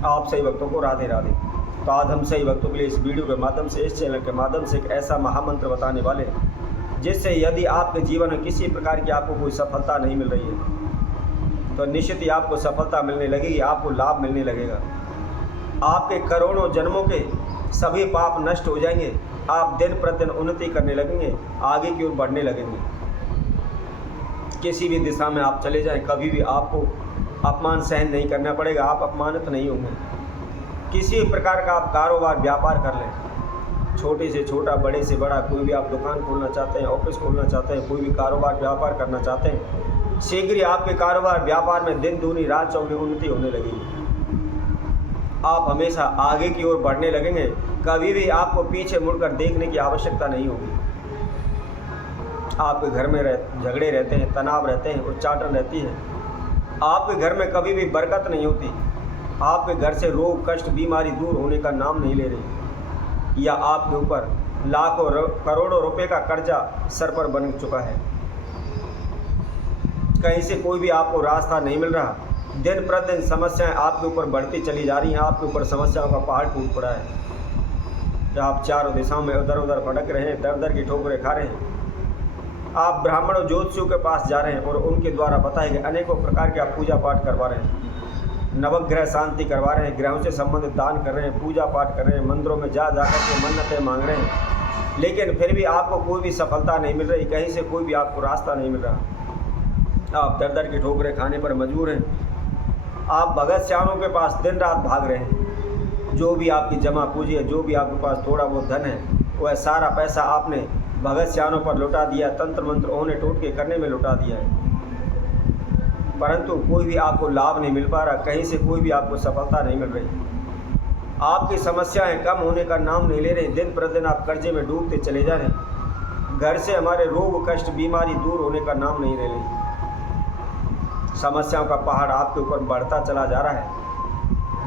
आप सही भक्तों को राधे राधे। तो आज हम सही भक्तों के लिए इस वीडियो के माध्यम से, इस चैनल के माध्यम से एक ऐसा महामंत्र बताने वाले हैं जिससे यदि आपके जीवन में किसी प्रकार की आपको कोई सफलता नहीं मिल रही है तो निश्चित ही आपको सफलता मिलने लगेगी, आपको लाभ मिलने लगेगा। आपके करोड़ों जन्मों के सभी पाप नष्ट हो जाएंगे, आप दिन प्रतिदिन उन्नति करने लगेंगे, आगे की ओर बढ़ने लगेंगे। किसी भी दिशा में आप चले जाएं, कभी भी आपको अपमान सहन नहीं करना पड़ेगा, आप अपमानित नहीं होंगे। किसी भी प्रकार का आप कारोबार व्यापार कर लें, छोटे से छोटा, बड़े से बड़ा, कोई भी आप दुकान खोलना चाहते हैं, ऑफिस खोलना चाहते हैं, कोई भी कारोबार व्यापार करना चाहते हैं, शीघ्र ही आपके कारोबार व्यापार में दिन दूनी रात चौगुनी उन्नति होने लगेगी। आप हमेशा आगे की ओर बढ़ने लगेंगे, कभी भी आपको पीछे मुड़कर देखने की आवश्यकता नहीं होगी। आपके घर में झगड़े रहते हैं, तनाव रहते हैं, उच्चाटन रहती है, आपके घर में कभी भी बरकत नहीं होती, आपके घर से रोग कष्ट बीमारी दूर होने का नाम नहीं ले रही, या आपके ऊपर लाखों करोड़ों रुपए का कर्जा सर पर बन चुका है, कहीं से कोई भी आपको रास्ता नहीं मिल रहा, दिन प्रतिदिन समस्याएं आपके ऊपर बढ़ती चली जा रही हैं, आपके ऊपर समस्याओं का पहाड़ टूट पड़ा है, जब आप चारों दिशाओं में उधर उधर भटक रहे हैं, दर दर की ठोकरें खा रहे हैं। आप ब्राह्मणों ज्योतिषियों के पास जा रहे हैं और उनके द्वारा बताए गए अनेकों प्रकार के आप पूजा पाठ करवा रहे हैं, नवग्रह शांति करवा रहे हैं, ग्रहों से संबंधित दान कर रहे हैं, पूजा पाठ कर रहे हैं, मंदिरों में जा कर के मन्नतें मांग रहे हैं, लेकिन फिर भी आपको कोई भी सफलता नहीं मिल रही, कहीं से कोई भी आपको रास्ता नहीं मिल रहा। आप दर दर की ठोकरें खाने पर मजबूर हैं। आप भगत श्यामों के पास दिन रात भाग रहे हैं, जो भी आपकी जमा पूंजी है, जो भी आपके पास थोड़ा बहुत धन है, वह सारा पैसा आपने भगत श्यामों पर लुटा दिया, तंत्र मंत्र ओने टोटके करने में लुटा दिया है, परंतु कोई भी आपको लाभ नहीं मिल पा रहा, कहीं से कोई भी आपको सफलता नहीं मिल रही। आपकी समस्याएं कम होने का नाम नहीं ले रही, दिन प्रतिदिन आप कर्जे में डूबते चले जा रहे हैं, घर से हमारे रोग कष्ट बीमारी दूर होने का नाम नहीं ले रही, समस्याओं का पहाड़ आपके ऊपर बढ़ता चला जा रहा है,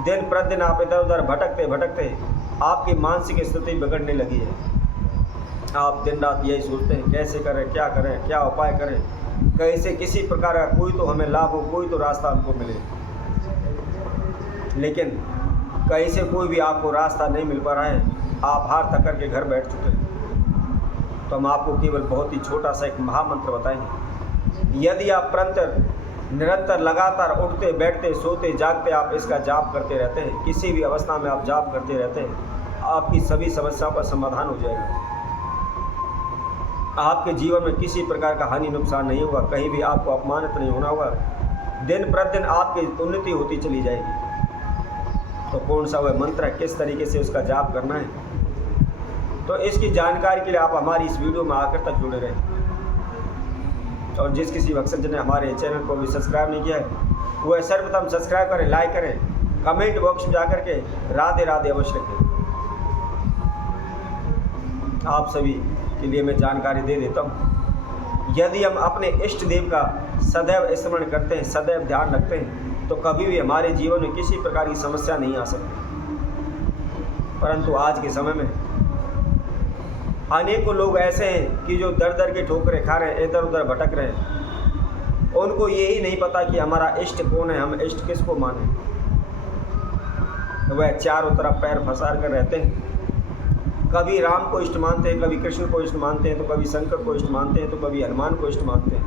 दिन प्रतिदिन आप इधर उधर भटकते भटकते आपकी मानसिक स्थिति बिगड़ने लगी है। आप दिन रात यही सोचते हैं कैसे करें, क्या करें, क्या उपाय करें, कहीं से किसी प्रकार का कोई तो हमें लाभ हो, कोई तो रास्ता हमको मिले, लेकिन कहीं से कोई भी आपको रास्ता नहीं मिल पा रहा है, आप हार थक करके घर बैठ चुके हैं। तो हम आपको केवल बहुत ही छोटा सा एक महामंत्र बताएंगे। यदि आप निरंतर लगातार उठते बैठते सोते जागते आप इसका जाप करते रहते हैं, किसी भी अवस्था में आप जाप करते रहते हैं, आपकी सभी समस्याओं का समाधान हो जाएगा। आपके जीवन में किसी प्रकार का हानि नुकसान नहीं होगा, कहीं भी आपको अपमानित नहीं होना होगा, दिन प्रतिदिन आपकी उन्नति होती चली जाएगी। तो कौन सा वह मंत्र है, किस तरीके से उसका जाप करना है, तो इसकी जानकारी के लिए आप हमारी इस वीडियो में आखिर तक जुड़े रहें। और जिस किसी भक्तजन ने हमारे चैनल को भी सब्सक्राइब नहीं किया है, वह सर्वप्रथम सब्सक्राइब करें, लाइक करें, कमेंट बॉक्स में जाकर के राधे राधे अवश्य लिखें। आप सभी के लिए मैं जानकारी दे देता हूँ। यदि हम अपने इष्ट देव का सदैव स्मरण करते हैं, सदैव ध्यान रखते हैं, तो कभी भी हमारे जीवन में किसी प्रकार की समस्या नहीं आ सकती। परंतु आज के समय में अनेकों लोग ऐसे हैं कि जो दर दर के ठोकरें खा रहे हैं, इधर उधर भटक रहे हैं, उनको यही नहीं पता कि हमारा इष्ट कौन है, हम इष्ट किसको माने। वह चारों तरफ पैर फंसा कर रहते हैं, कभी राम को इष्ट मानते हैं, कभी कृष्ण को इष्ट मानते हैं, तो कभी शंकर को इष्ट मानते हैं, तो कभी हनुमान को इष्ट मानते हैं,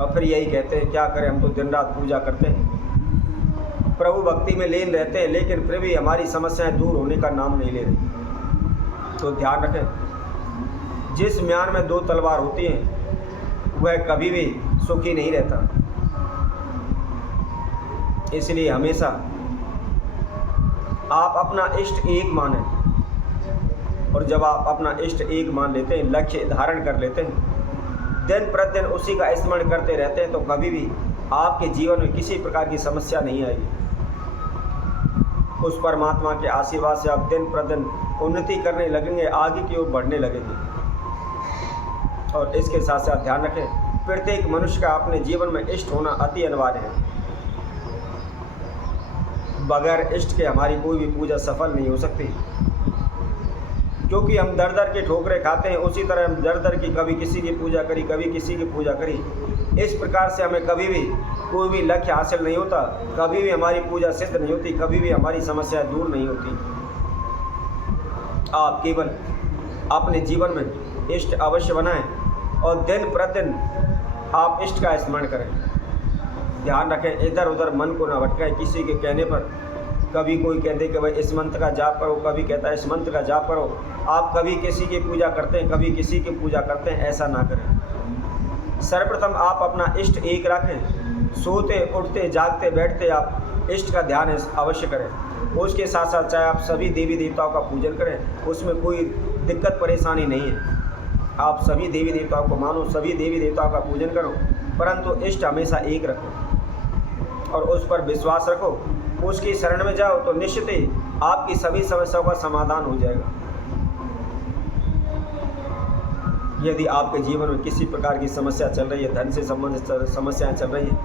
और फिर यही कहते हैं क्या करें, हम तो दिन रात पूजा करते हैं, प्रभु भक्ति में लीन रहते हैं, लेकिन फिर भी हमारी समस्याएं दूर होने का नाम नहीं ले रही। तो ध्यान रखें, जिस म्यान में दो तलवार होती हैं वह कभी भी सुखी नहीं रहता, इसलिए हमेशा आप अपना इष्ट एक माने, और जब आप अपना इष्ट एक मान लेते हैं, लक्ष्य धारण कर लेते हैं, दिन प्रतिदिन उसी का स्मरण करते रहते हैं, तो कभी भी आपके जीवन में किसी प्रकार की समस्या नहीं आएगी। उस परमात्मा के आशीर्वाद से आप दिन प्रतिदिन उन्नति करने लगेंगे, आगे की ओर बढ़ने लगेंगे। और इसके साथ साथ ध्यान रखें, प्रत्येक मनुष्य का अपने जीवन में इष्ट होना अति अनिवार्य है। बगैर इष्ट के हमारी कोई भी पूजा सफल नहीं हो सकती, क्योंकि हम दर दर के ठोकरें खाते हैं, उसी तरह हम दर दर की कभी किसी की पूजा करी, कभी किसी की पूजा करी, इस प्रकार से हमें कभी भी कोई भी लक्ष्य हासिल नहीं होता, कभी भी हमारी पूजा सिद्ध नहीं होती, कभी भी हमारी समस्याएं दूर नहीं होती। आप केवल अपने जीवन में इष्ट अवश्य बनाएं और दिन प्रतिदिन आप इष्ट का स्मरण करें। ध्यान रखें, इधर उधर मन को न भटकाएं किसी के कहने पर। कभी कोई कहते कि भाई इस मंत्र का जाप करो, कभी कहता है इस मंत्र का जाप करो। आप कभी किसी की पूजा करते हैं, कभी किसी की पूजा करते हैं, ऐसा ना करें। सर्वप्रथम आप अपना इष्ट एक रखें। सोते उठते जागते बैठते आप इष्ट का ध्यान अवश्य करें। उसके साथ साथ चाहे आप सभी देवी देवताओं का पूजन करें, उसमें कोई दिक्कत परेशानी नहीं है। आप सभी देवी देवताओं को मानो, सभी देवी देवताओं का पूजन करो, परंतु इष्ट हमेशा एक रखो और उस पर विश्वास रखो। उसकी शरण में जाओ तो निश्चित ही आपकी सभी समस्याओं का समाधान हो जाएगा। यदि आपके जीवन में किसी प्रकार की समस्या चल रही है, धन से संबंधित समस्याएं चल रही हैं,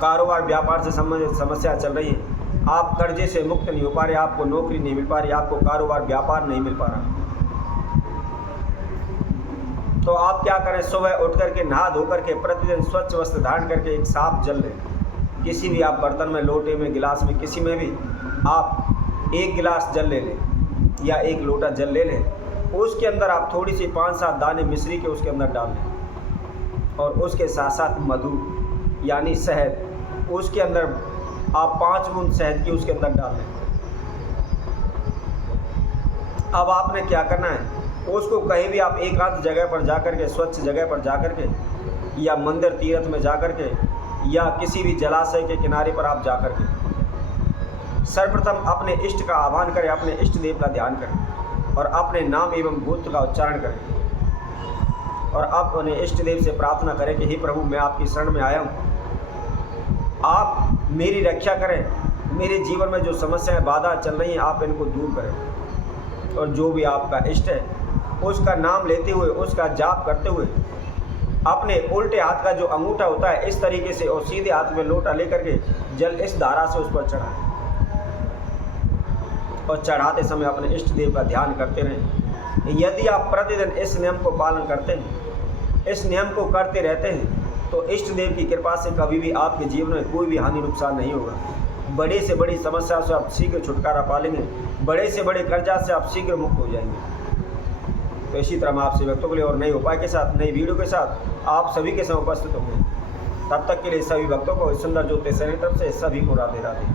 कारोबार व्यापार से संबंधित समस्याएं चल रही हैं, आप कर्जे से मुक्त नहीं हो पा रहे, आपको नौकरी नहीं मिल पा रही, आपको कारोबार व्यापार नहीं मिल पा रहा, तो आप क्या करें, सुबह उठ करके नहा धो करके प्रतिदिन स्वच्छ वस्त्र धारण करके एक साफ जल लें। किसी भी आप बर्तन में, लोटे में, गिलास में, किसी में भी आप एक गिलास जल ले लें या एक लोटा जल ले लें। उसके अंदर आप थोड़ी सी 5-7 दाने मिश्री के उसके अंदर डाल लें और उसके साथ साथ मधु यानी शहद, उसके अंदर आप 5 बूंद शहद की उसके अंदर डाल लें। अब आपने क्या करना है, उसको कहीं भी आप एकांत जगह पर जाकर के, स्वच्छ जगह पर जाकर के या मंदिर तीर्थ में जाकर के या किसी भी जलाशय के किनारे पर आप जाकर के सर्वप्रथम अपने इष्ट का आह्वान करें, अपने इष्ट देव का ध्यान करें और अपने नाम एवं गोत्र का उच्चारण करें और अब अपने इष्ट देव से प्रार्थना करें कि हे प्रभु, मैं आपकी शरण में आया हूँ, आप मेरी रक्षा करें, मेरे जीवन में जो समस्याएं बाधा चल रही हैं आप इनको दूर करें। और जो भी आपका इष्ट है उसका नाम लेते हुए, उसका जाप करते हुए अपने उल्टे हाथ का जो अंगूठा होता है इस तरीके से और सीधे हाथ में लोटा लेकर के जल इस धारा से उस पर चढ़ाएं और चढ़ाते समय अपने इष्ट देव का ध्यान करते रहें। यदि आप प्रतिदिन इस नियम को पालन करते हैं, इस नियम को करते रहते हैं, तो इष्ट देव की कृपा से कभी भी आपके जीवन में कोई भी हानि नुकसान नहीं होगा। बड़े से बड़ी समस्या से आप शीघ्र छुटकारा पा लेंगे, बड़े से बड़े कर्जा से आप शीघ्र मुक्त हो जाएंगे। तो इसी तरह मैं आपसे भक्तों के लिए और नए उपाय के साथ, नई वीडियो के साथ आप सभी के साथ उपस्थित होंगे। तब तक के लिए सभी भक्तों को इस सुंदर ज्योतिष तरफ से सभी को राधे राधे।